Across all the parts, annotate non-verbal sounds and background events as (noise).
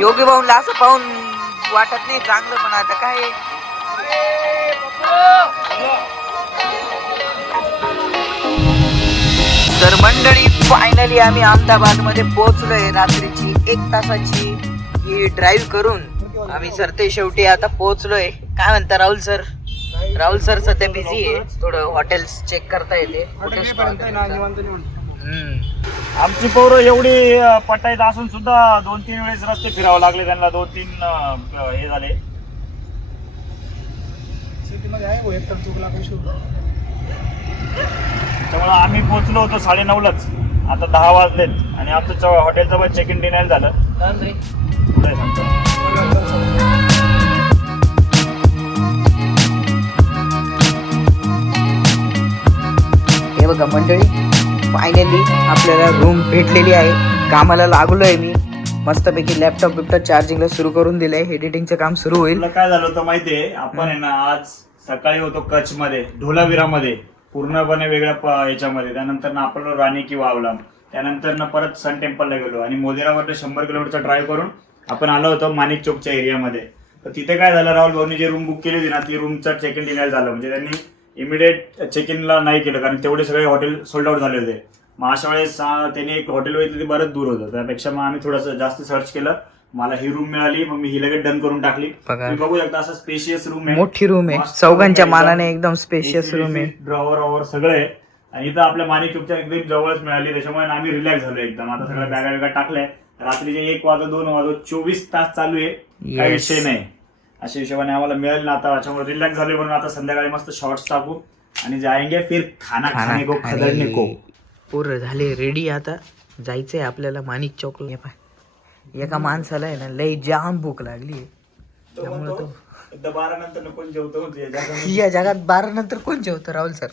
योगी भाऊला असं पाहून वाटत नाही चांगलं पण आता काय? तर मंडळी फायनली आम्ही अहमदाबादमध्ये पोहोचलोय रात्रीची एक तासाची ही ड्राईव्ह करून. आम्ही सर ते शेवटी आता पोहोचलोय. काय म्हणता राहुल सर? राहुल सर सध्या बिझी आहे. थोडं हॉटेल्स चेक करता येते. आमची पोरं एवढी अं, पटाईत असून सुद्धा दोन तीन वेळेस रस्ते फिरावं लागले त्यांना. दोन तीन हे झाले. त्यामुळे आम्ही पोहोचलो होतो साडे लाच आता दहा वाजलेत आणि आमचं हॉटेलचं पण चेक इन डिनाईल झालं पुढे सांगतो. हे बघा मंडळी फायनली आपल्याला रूम भेटलेली आहे. कामाला लागलोय मी. मस्तपैकी लॅपटॉप बिपटॉप चार्जिंगला सुरू करून दिलंय. एडिटिंगचं काम सुरू होईल. तुला काय झालं होतं माहितीये? आपण आहे ना आज सकाळी होतो कच्छमध्ये ढोलावीरामध्ये पूर्णपणे वेगळ्या प- याच्यामध्ये त्यानंतर ना आपण राणी की वावला त्यानंतर ना परत सन टेम्पलला गेलो. आणि मोदेरावर शंभर किलोमीटरचा ड्राईव्ह करून आपण आलो होतो माणिक चौकच्या एरियामध्ये तर तिथे काय झालं राहुल भाऊनी जी रूम बुक केली होती ना ती रूमचं चेक इन डिनाईल झालं. म्हणजे त्यांनी इमिडिएट चेक इनला नाही केलं कारण तेवढे सगळे हॉटेल सोल्ड आउट झाले होते. मग अशा वेळेस त्यांनी एक हॉटेल बघितलं ते बरंच दूर होतं. त्यापेक्षा मग आम्ही थोडंसं जास्त सर्च केलं. मला ही रूम मिळाली मग मी ही लगेच डन करून टाकली. बघा. तुम्ही बघू शकता असं स्पेशियस रूम आहे. मोठी रूम आहे. मस्त चौघांच्या आहे. मानाने एकदम. स्पेशियस रूम आहे. ड्रॉवर वॉवर सगळं आहे. आणि इथं आपल्या मानिक चौकच्या एकदम जवळच मिळाली. त्याच्यामुळे आम्ही रिलॅक्स झालो एकदम. आता सगळ्या बॅगा बिगा टाकल्या रात्रीचे एक वाजो दोन वाजो चोवीस तास चालू आहे. काही Yes. विषय नाही. अशा हिशोबाने आम्हाला मिळेल ना आता त्याच्यामुळे रिलॅक्स झालोय म्हणून आता संध्याकाळी मस्त शॉर्ट्स टाकू. आणि जाएंगे फिर खाना खाने को खदडने को. पूर्ण झाले रेडी आता. जायचंय आपल्याला माणिक चौकला हे पाय एका माणसाला आहे ना लई जाम भूक लागली तो म्हणतो, एकदा बारा नंतर कोण जेवतो? म्हणजे या जगात बारा नंतर कोण जेवतं राहुल सर?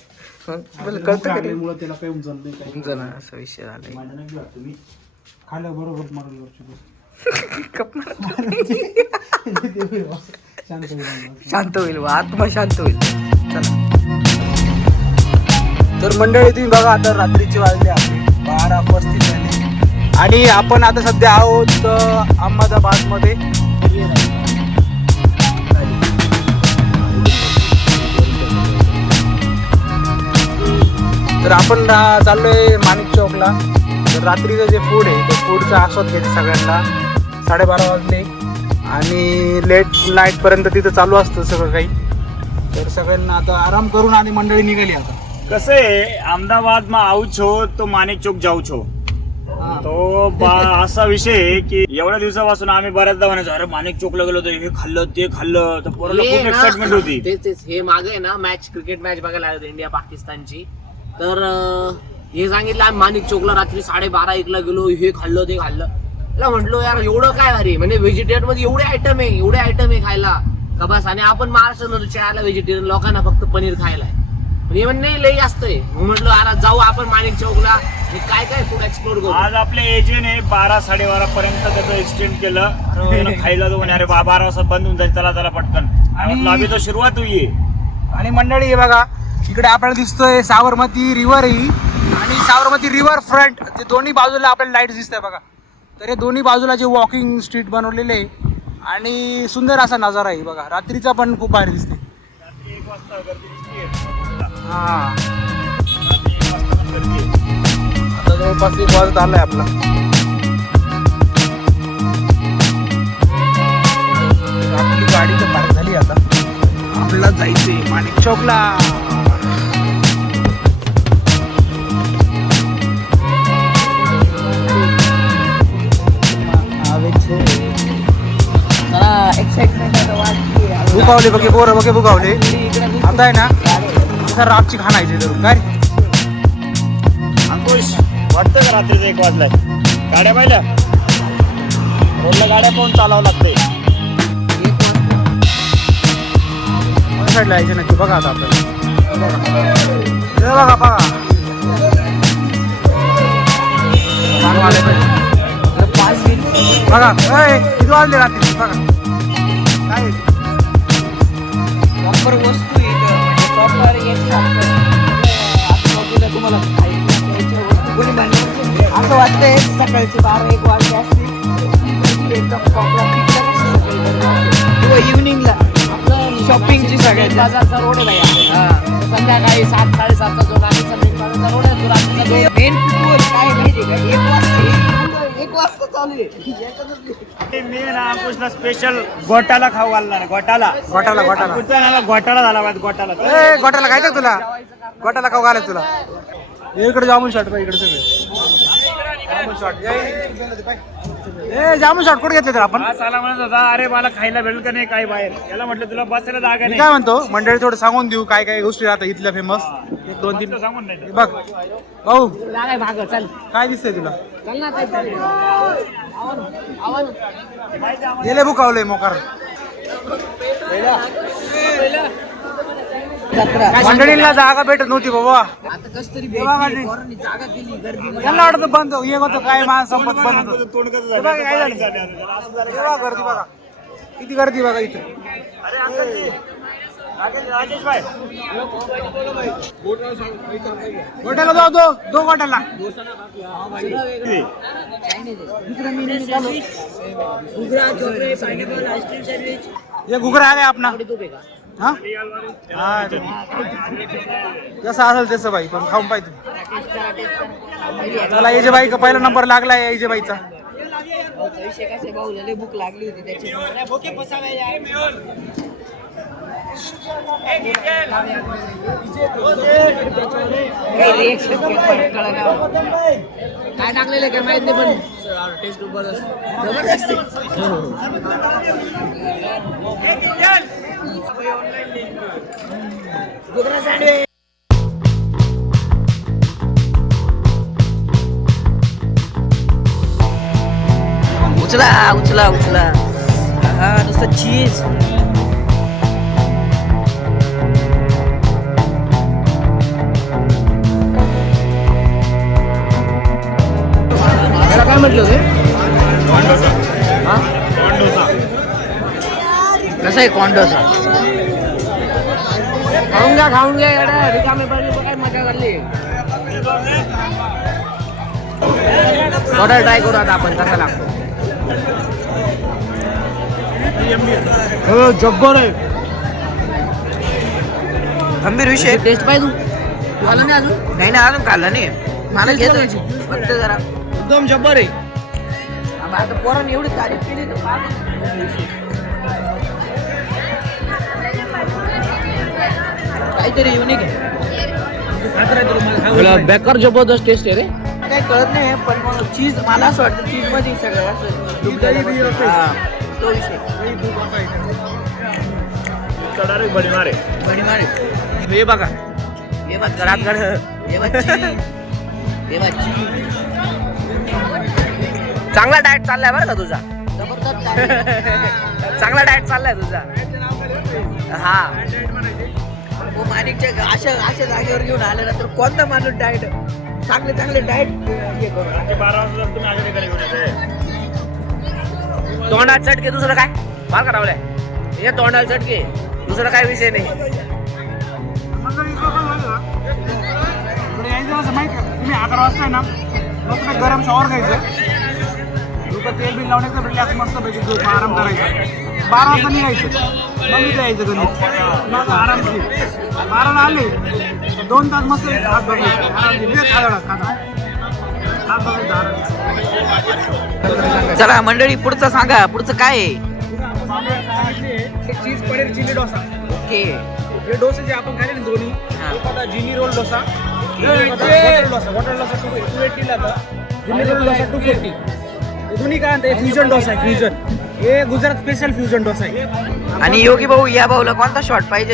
मला कळतं का नाही? त्याला काही उमजत नाही काही समजा ना, असा विषय झालाय. माझ्या नाही तुम्ही खाल्लं बरोबर वरची गोष्ट. शांत होईल अंगावर. आत्मा शांत होईल. चला. तर मंडळी तुम्ही बघा आता रात्रीची वाजले आपले. बारा पस्तीस झाले. आणि आपण आता सध्या आहोत अहमदाबादमध्ये. तर आपण चाललोय माणिक चौकला. तर रात्रीचं जे फूड आहे ते फूडचा आस्वाद घ्यायचा सगळ्यांना. साडेबारा वाजले आणि लेट नाईटपर्यंत तिथं चालू असतं सगळं काही. तर सगळ्यांना आता आराम करून आणि मंडळी निघाली आता. कसं आहे अहमदाबाद मा आऊ छो तो माणिक चौक जाऊ छो. तो बा- असा विषय आहे की एवढ्या दिवसापासून आम्ही बऱ्याचदा म्हणायचो अरे माणिक चौकला गेलो होतो हे खाल्लं ते खाल्लं. तर पोराला खूप एक्साइटमेंट होती. तेच तेच. हे मागे आहे ना मॅच क्रिकेट मॅच बघायला आले होते इंडिया पाकिस्तानची. तर अं, हे सांगितलं आम्ही माणिक चौकला रात्री साडेबारा एकला गेलो हे खाल्लं ते खाल्लं. त्याला म्हटलो यार एवढं काय भारी? म्हणजे व्हेजिटेरियनमध्ये एवढे आयटम आहे एवढे आयटम आहे खायला. का बस आणि आपण महाराष्ट्र चहाला व्हेजिटेरियन लोकांना फक्त पनीर खायला आहे पण हे म्हणणे लई जास्त आहे. मग म्हटलं अरे जाऊ आपण माणिक चौकला काय काय फूड एक्सप्लोर करू? आज आपल्या एजने बारा साडेबारा पर्यंत त्याचं एक्सटेंड केलं. (laughs) खायला म्हणे अरे बारा वाजता बंद होऊन जाईल चला चला पटकन. आणि म्हटलं, अभि तो सुरुवात हुई आणि मंडळी हे बघा इकडे आपल्याला दिसतोय साबरमती रिव्हर ही आणि साबरमती रिव्हर फ्रंट दोन्ही बाजूला आपल्याला लाइट दिसत आहे बघा. तर हे दोन्ही बाजूला जे वॉकिंग स्ट्रीट बनवलेले आहे आणि सुंदर असा नजारा आहे बघा. रात्रीचा पण खूप भारी दिसते. हां. आता वाजता हा एक वाजता पण आहे. आपला. आपली गाडी तर पार्क झाली आता. आपल्याला जायचे माणिक चौकला. बुकावले बघे पोरं बघे बुकावले आता आहे ना सर रातची खाणायची धरून काय? अंकुश वाटतं का रात्रीचा एक वाजलाय? गाड्या पाहिल्या? रोडला गाड्या पाहून चालावं लागते साईडला यायचं नक्की बघा आता हे बघा बघा. पाहिजे. पाच मिनिट बघा किती वाजले रात्री? बघा. नंबर वस्तू म्हणजे प्रॉपर याची आजूबाजूला तुम्हाला वस्तू कोणी बनवली असं वाटतंय सकाळचे बारा एक वाजले असतील. एकदम प्रॉपर किंवा इव्हनिंगला शॉपिंगची सगळ्यात बाजारचा रोड आहे भैया. संध्याकाळी सात साडेसातचा जो मेन बाजारचा रोड आहे तो रात्रीचा दोन मेन काय माहिती का? एक वाजता मी ना अंकुशला स्पेशल गोटाला खाऊ घालणार गोटाला. गोटाला गोटाला. अंकुशचा नाला घोटाळा झाला पाहिजे गोटाला. ए गोटाला खायचं तुला? गोटाला खाऊ घालायचं तुला. इकडे जामून शॉट पाहिजे इकडे सगळे. जामून शॉट ए जामून शॉट कुठे घेतले तर आपण. हा साला म्हणत होता अरे मला खायला भेटेल का नाही काय बाहेर? याला म्हटलं तुला बसायला जागा मी नाही. काय म्हणतो मंडळी थोडं सांगून देऊ काय काय गोष्टी राहतात इथल्या फेमस दोन तीन. सांगून नाही. बघ. भाऊ लागाय भाग चल. काय दिसतंय तुला? चल ना ते आवाज गेले बुकावलंय मोकार. मंडळीला जागा भेटत नव्हती बाबा. त्यांना वाटतं बंद हे होतं काय मान संपत बंद होतं. तोंड कसं बघा काय झालं? झालं तेव्हा गर्दी बघा. किती गर्दी बघा इथं. अरे अंकलजी. राकेश राजेश भाई. गोट्याला जाऊ दो दो गोट्याला. ये घुगरा आहे अपना हा? जसं असेल तसं बाई पण खाऊन पाहिजे. चला एजे बाई का पहिला नंबर लागला आहे एजे बाईचा भूक लागली होती त्याची काय टाकलेलं काय माहीत नाही पण टेस्ट जबरदस्त. उचला उचला उचला. हा नुसतं चीज काय म्हटलं होते? कसं आहे कॉन्डोसा खाऊन घ्या खाऊन घ्या एवढ्या रिकामे तर काय मजा झाली? थोडा ट्राय करू आता आपण कसा लागतो? जब्बर आहे. गंभीर विषय. टेस्ट पाहिजे तू. नाही अजून? नाही ना अजून खाल्लं नाही. मला घेतो फक्त जरा. एकदम जब्बर आहे. आता पोरांनी एवढी तारीफ केली तर काहीतरी युनिक आहे. बेकार जबरदस्त टेस्ट आहे रे. काही कळत नाही पण मग चीज मला असं वाटतं चीजमध्ये सगळं. हा, तो विषय. चढारे बडी मारे बडी मारे हे बघा. हे बघ घरात हे बघ. हे बघ. चांगला डाएट चाललाय बरं का तुझा? जबरदस्त. (laughs) चांगला डाएट चाललाय तुझा. हा. हो माणिकच्या अशा अशा जागेवर घेऊन आले ना तर कोणता माणूस डाएट चांगले चांगले डाएट हे करू? रात्री बारा वाजता जर तुम्ही आजारी घेऊन येते. तोंडात चटके दुसरं काय? मार का रावल्या हे तोंडाला चटके दुसरं काय विषय नाही. असं तुम्ही अकरा वाजता आहे ना मस्त गरम शॉवर घ्यायचं. डोकं तेल बिल लावून एकदम रिलॅक्स मस्त पैकी झोप आराम करायचा. बारा वाजता निघायचं. मग इथे यायचं घरी. मग आरामशीर बाराला आले तर दोन तास मस्त हात बघायचे चला मंडळी पुढचं सांगा. पुढचं काय आहे? Cheese paneer chilli dosa. Okay. हे डोसे जे आपण खाल्ले ना दोन्ही हा. Jini roll dosa. Water dosa. Water dosa two two एटीला jini roll dosa two fifty दोन्ही काय म्हणते फ्युजन डोसा आहे फ्युजन हे गुजरात स्पेशल फ्युजन डोसा आहे. आणि योगी भाऊ या भाऊला कोणता शॉट पाहिजे?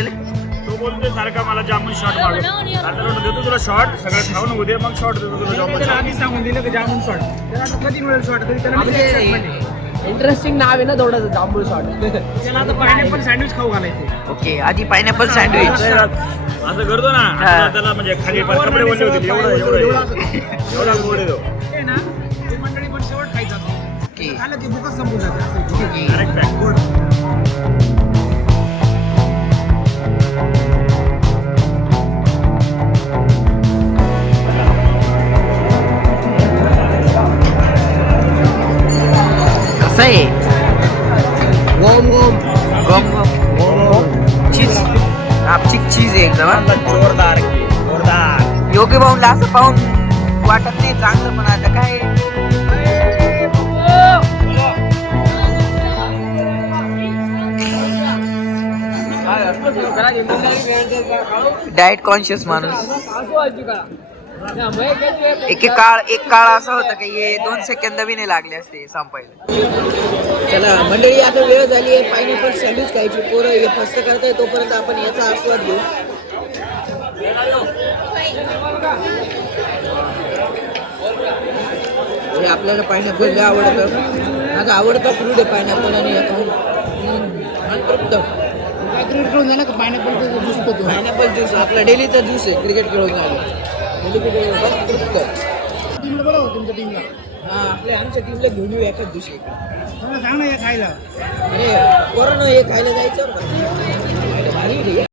तो बोलतोय सारखा मला जामून शॉट मागव आता म्हणतो, देतो तुला शॉट सगळं खाऊन उद्या मग शॉट देतो तुला जामून त्याला. आधीच सांगून दिलं की जामून शॉट त्याला आता कधी मिळेल शॉट तरी त्याला म्हणजे. इंटरेस्टिंग नाव आहे ना थोडं जांभूळ शॉट त्याला आता पायनॅपल सँडविच खाऊ घालायचे ओके आधी पायनॅपल सँडविच असं करतो ना. आता त्याला म्हणजे खाली पण कपडे बोलले होते एवढं एवढं एवढा. गोड आहे तो. ते ना ते मंडळी पण शेवट खायचं ओके. खाल्लं की भूकच संपून जाते. गोड गोम गोम गम गम चीज. आपची चीज आहे एकदम हा. जोरदार जोरदार. योगी भाऊला असं पाहून वाटत नाही चांगलं पण आता काय. डाएट कॉन्शियस माणूस. एक एक काळ एक काळ असा होता की हे दोन सेकंद बी नाही लागले असते संपायला. चला मंडळी आता वेळ झाली आहे. पायनॅपल सँडविच खायची. पोरं हे फस्त करताय तोपर्यंत आपण याचा आस्वाद घेऊ. हे आपल्याला पायनॅपल लय आवडतं. माझा आवडता फ्रूट आहे पायनॅपल आणि हे. खाऊन हम्म, तृप्त. पायनॅपल ज्यूस पितो? पायनॅपल ज्यूस आपला डेलीचा ज्यूस आहे क्रिकेट खेळून झाले. क्रिकेट तृप्त. टीमला बोलावं तुमच्या टीमला. हा आपल्या आमच्या टीमला घेऊन येऊ एकाच दिवशी सांग ना हे खायला. अरे कोरोना हे खायला जायचं भारी रे.